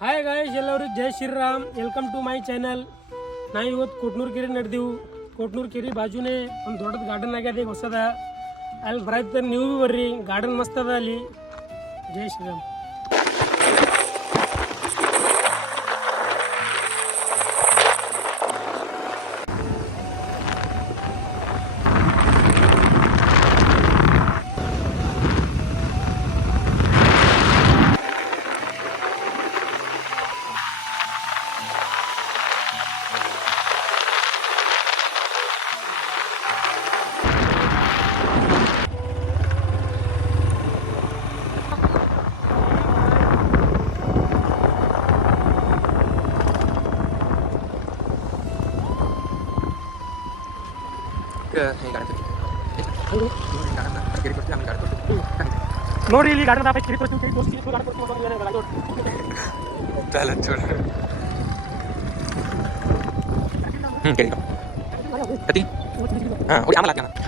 Hi guys, ಎಲ್ಲರೂ ಜೈ Shriram. Welcome to my channel. ನಾವು ಇವತ್ತು ಕೊಟ್ನೂರು ಕೆರೆ ನಡೆದೀವಿ. ಕೊಟ್ನೂರು ಕೆರೆ ಬಾಜುನೇ ಒಂದು ದೊಡ್ಡದು ಗಾರ್ಡನ್ ಆಗ್ಯದ, ಈಗ ಹೊಸದ. ಅಲ್ಲಿ ಬರತ್ತೆ, ನೀವು ಬರ್ರಿ, ಗಾರ್ಡನ್ ಮಸ್ತ್ ಅದ ಅಲ್ಲಿ. ಜೈ ಶ್ರೀರಾಮ್. ನೋಡಿ ಇಲ್ಲಿ ಗಾರ್ಡನ್ ಕಿರಿ ಕೊಡ್ತೀವಿ,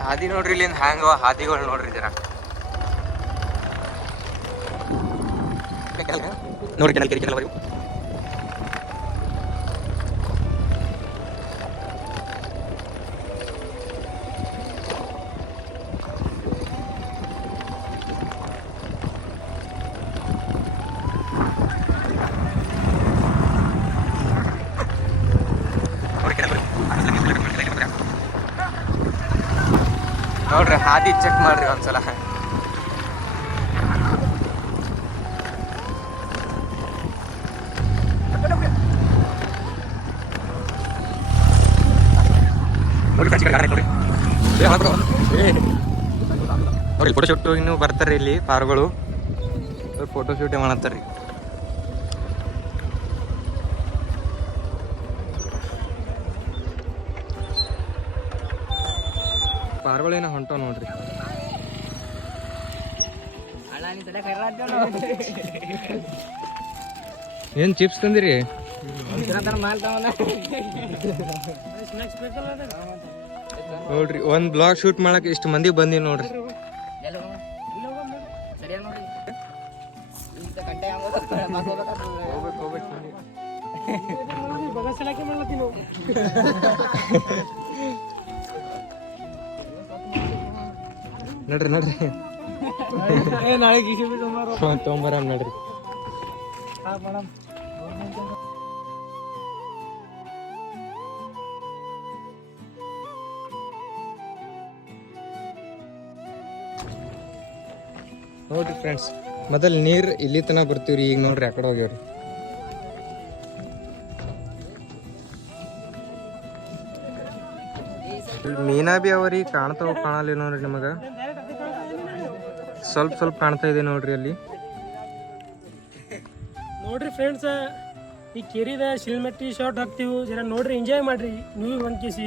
ಹಾದಿ ನೋಡ್ರಿ, ಇಲ್ಲಿಂದ ಹ್ಯಾಂಗ ಹಾದಿಗಳು ನೋಡ್ರಿ ಜರ ನೋಡ್ರಿ. ಕೆನಲ್ ಕೆರೆ ಕೆನಲ್ ನೋಡ್ರಿ, ಹಾದಿ ಚೆಕ್ ಮಾಡ್ರಿ ಒಂದ್ಸಲ. ನೋಡಿ ಫೋಟೋ ಶೂಟ್ ಇನ್ನು ಬರ್ತಾರ್ರಿ ಇಲ್ಲಿ ಪಾರ್ಗಳು. Photo shoot ಮಾಡತ್ತಾರ್ರಿ. ಪಾರ್ಗಳೇನ ಹೊಂಟಾವ ನೋಡ್ರಿ. ಏನ್ ಚಿಪ್ಸ್ ತಂದಿರಿ? ನೋಡ್ರಿ, ಒಂದ್ ಬ್ಲಾಗ್ ಶೂಟ್ ಮಾಡಕ್ ಇಷ್ಟು ಮಂದಿ ಬಂದಿ ನೋಡ್ರಿ. ನಡ್ರಿ ನಡ್ರಿ, ತೊಂಬರ ನಡ್ರಿ. ನೋಡ್ರಿ ಫ್ರೆಂಡ್ಸ್, ಮೊದಲ್ ನೀರ್ ಇಲ್ಲಿ ತನಕ ಬರ್ತೀವ್ರಿ. ಈಗ ನೋಡ್ರಿ ಆ ಕಡೆ ಹೋಗ್ಯವ್ರಿ. ಮೀನಾ ಬಿ ಅವ್ರಿ ಕಾಣ್ತಾವ, ಕಾಣಲ್ಲ ನೋಡ್ರಿ ನಿಮಗ. ಸ್ವಲ್ಪ ಸ್ವಲ್ಪ ಕಾಣ್ತಾ ಇದೆ ನೋಡ್ರಿ ಅಲ್ಲಿ. ನೋಡ್ರಿ ಫ್ರೆಂಡ್ಸ್, ಈ ಕೆರಿದ ಶಿಲ್ಮಟ್ಟಿ ಶಾರ್ಟ್ ಹಾಕ್ತೀವಿ, ಜರ ನೋಡ್ರಿ, ಎಂಜಾಯ್ ಮಾಡ್ರಿ. ನೀವು ಒಂದ್ ಕೇಸಿ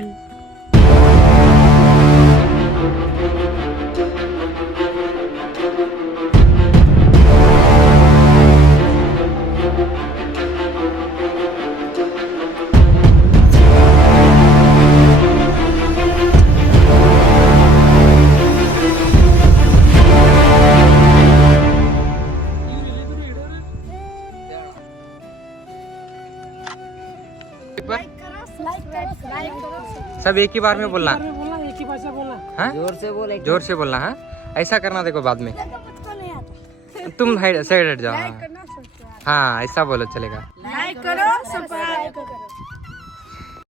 सब एक ही बार में बोलना, एक ही भाषा बोलना, हाँ? जोर से बोलना, हाँ? ऐसा करना, देखो बाद में तुम साइड हट जाओ. हाँ, ऐसा बोलो, चलेगा. लाइक करो,